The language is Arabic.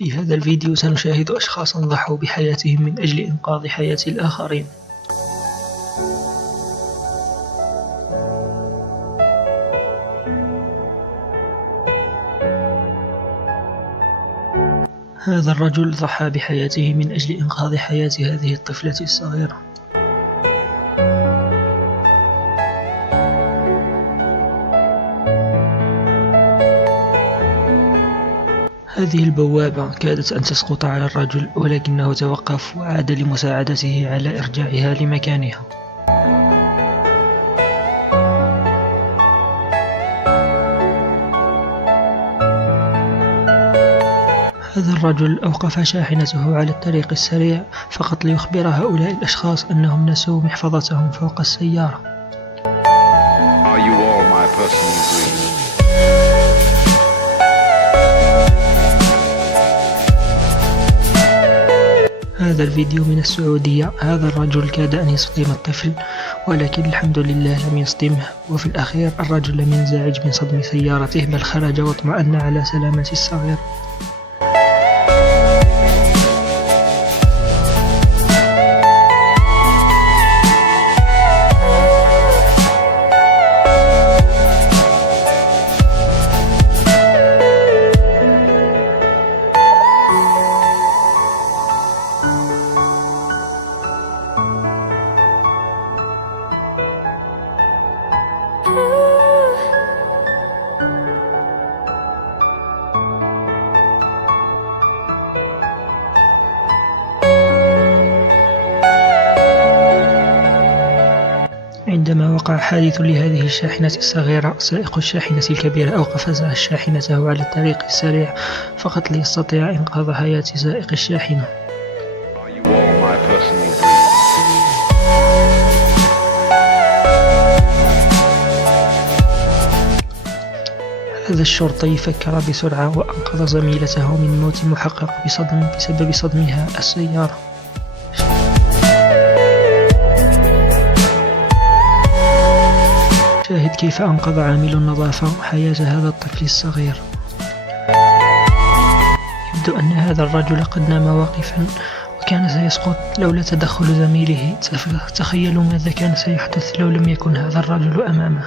في هذا الفيديو سنشاهد أشخاصا ضحوا بحياتهم من أجل إنقاذ حياة الآخرين. هذا الرجل ضحى بحياته من أجل إنقاذ حياة هذه الطفلة الصغيرة. هذه البوابة كادت أن تسقط على الرجل، ولكنه توقف وعاد لمساعدته على إرجاعها لمكانها. هذا الرجل أوقف شاحنته على الطريق السريع فقط ليخبر هؤلاء الأشخاص أنهم نسوا محفظتهم فوق السيارة. هذا الفيديو من السعودية. هذا الرجل كاد أن يصدم الطفل، ولكن الحمد لله لم يصدمه، وفي الأخير الرجل لم ينزعج من صدم سيارته بل خرج واطمأن على سلامة الصغير. عندما وقع حادث لهذه الشاحنة الصغيرة، سائق الشاحنة الكبيرة أوقف شاحنته على الطريق السريع فقط ليستطيع إنقاذ حياة سائق الشاحنة. هذا الشرطي فكر بسرعة وأنقذ زميلته من موت محقق بسبب صدمها السيارة. شاهد كيف أنقذ عامل النظافة حياة هذا الطفل الصغير. يبدو أن هذا الرجل قد نام واقفا وكان سيسقط لولا تدخل زميله. تخيلوا ماذا كان سيحدث لو لم يكن هذا الرجل أمامه.